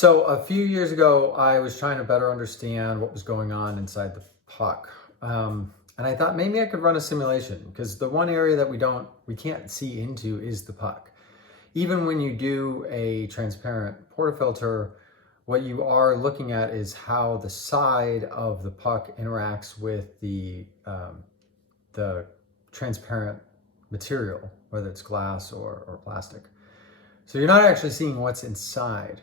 So a few years ago, I was trying to better understand what was going on inside the puck. And I thought maybe I could run a simulation because the one area that we can't see into is the puck. Even when you do a transparent portafilter, what you are looking at is how the side of the puck interacts with the transparent material, whether it's glass or plastic. So you're not actually seeing what's inside.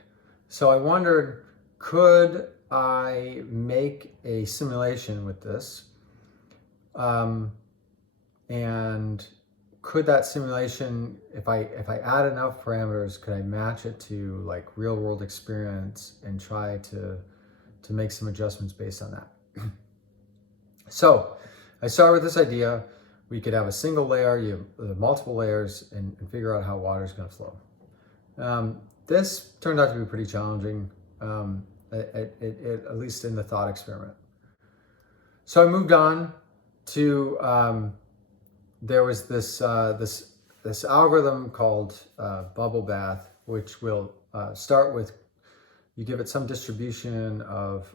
So I wondered, could I make a simulation with this? And could that simulation, if I add enough parameters, could I match it to like real world experience and try to make some adjustments based on that? So I started with this idea. We could have a single layer, you have multiple layers, and figure out how water is going to flow. This turned out to be pretty challenging, at least in the thought experiment. So I moved on to, there was this algorithm called bubble bath, which will start with, you give it some distribution of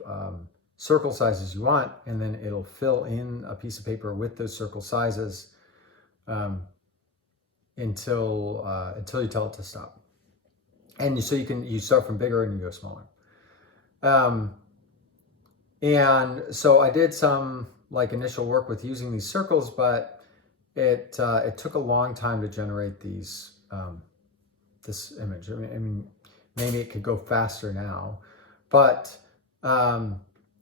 circle sizes you want, and then it'll fill in a piece of paper with those circle sizes until you tell it to stop. And so you start from bigger and you go smaller. And so I did some like initial work with using these circles, but it took a long time to generate these this image. I mean, maybe it could go faster now, but I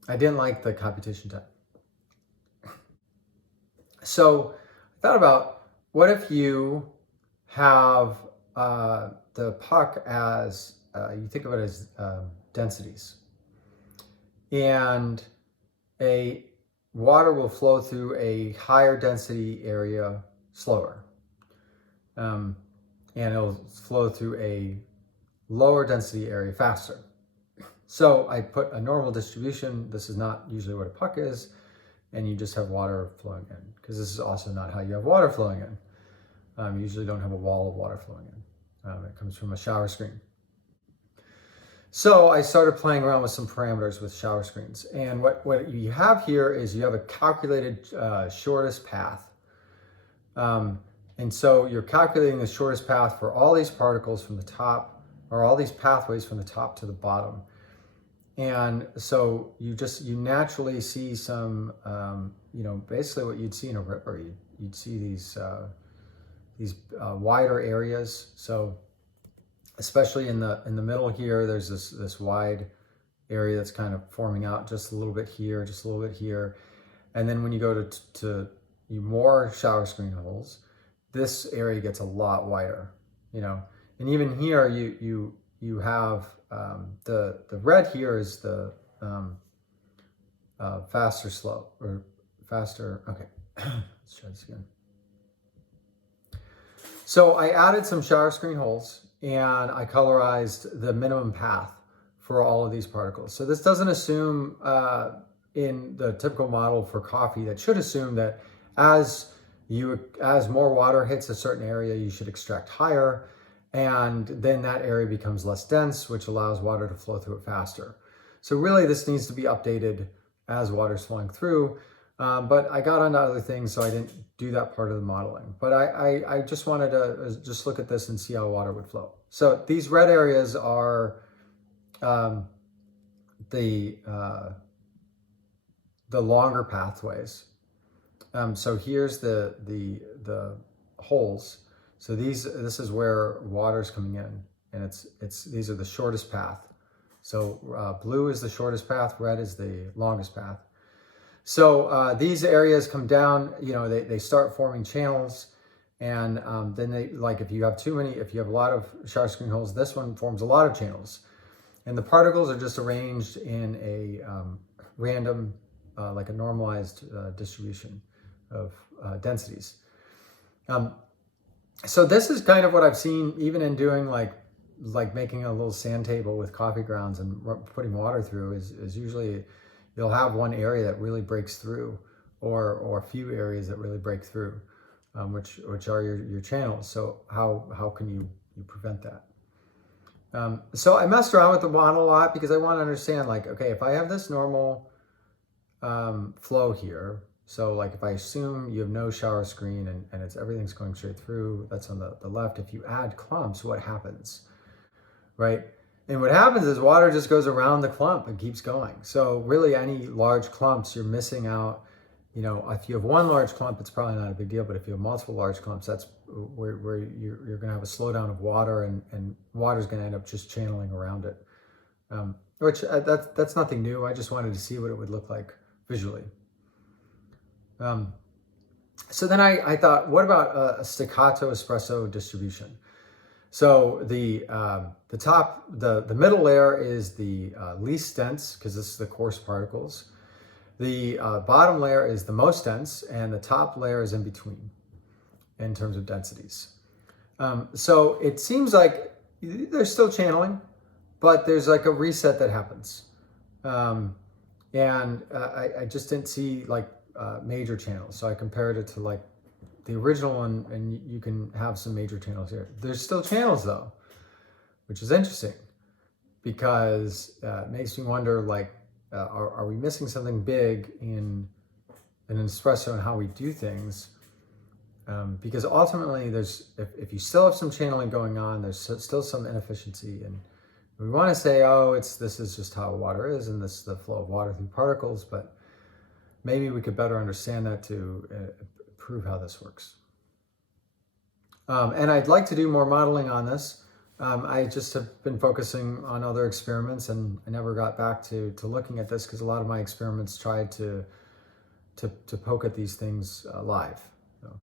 didn't like the computation time. So I thought about, what if you have the puck as, you think of it as densities, and water will flow through a higher density area slower, and it'll flow through a lower density area faster. So I put a normal distribution. This is not usually what a puck is, and you just have water flowing in, because this is also not how you have water flowing in. You usually don't have a wall of water flowing in. It comes from a shower screen. So I started playing around with some parameters with shower screens. And what you have here is you have a calculated shortest path. And so you're calculating the shortest path for all these particles from the top, or all these pathways from the top to the bottom. And so you naturally see some, basically what you'd see in a river. You'd see these wider areas. So especially in the middle here, there's this wide area that's kind of forming out just a little bit here, just a little bit here. And then when you go to more shower screen holes, this area gets a lot wider, And even here, you have the red here is the faster slope, or faster. Okay, let's try this again. So I added some shower screen holes, and I colorized the minimum path for all of these particles. So this doesn't assume, in the typical model for coffee, that should assume that as more water hits a certain area, you should extract higher, and then that area becomes less dense, which allows water to flow through it faster. So really this needs to be updated as water's flowing through. But I got onto other things, so I didn't do that part of the modeling. But I just wanted to just look at this and see how water would flow. So these red areas are the longer pathways. So here's the holes. So this is where water's coming in, and these are the shortest path. So blue is the shortest path, red is the longest path. So these areas come down, they start forming channels, and then if you have a lot of shower screen holes, this one forms a lot of channels. And the particles are just arranged in a random, like a normalized distribution of densities. So this is kind of what I've seen even in doing like making a little sand table with coffee grounds and putting water through is usually you'll have one area that really breaks through, or a few areas that really break through, which are your channels. So how can you prevent that? So I messed around with the model a lot because I want to understand, like, okay, if I have this normal flow here, so like if I assume you have no shower screen and everything's going straight through, that's on the left. If you add clumps, what happens, right? And what happens is water just goes around the clump and keeps going. So really any large clumps, you're missing out. You know, if you have one large clump, it's probably not a big deal, but if you have multiple large clumps, that's where you're going to have a slowdown of water, and water is going to end up just channeling around it, which that's nothing new. I just wanted to see what it would look like visually. So then I thought, what about a staccato espresso distribution? So the middle layer is the least dense, because this is the coarse particles. The bottom layer is the most dense, and the top layer is in between in terms of densities. So it seems like there's still channeling, but there's like a reset that happens. And I just didn't see like major channels. So I compared it to like the original one, and you can have some major channels here. There's still channels though, which is interesting because it makes me wonder, like, are we missing something big in an espresso and how we do things? Because ultimately, if you still have some channeling going on, there's still some inefficiency, and we want to say, oh, this is just how water is, and this is the flow of water through particles. But maybe we could better understand that to prove how this works. And I'd like to do more modeling on this. I just have been focusing on other experiments, and I never got back to looking at this because a lot of my experiments tried to poke at these things live.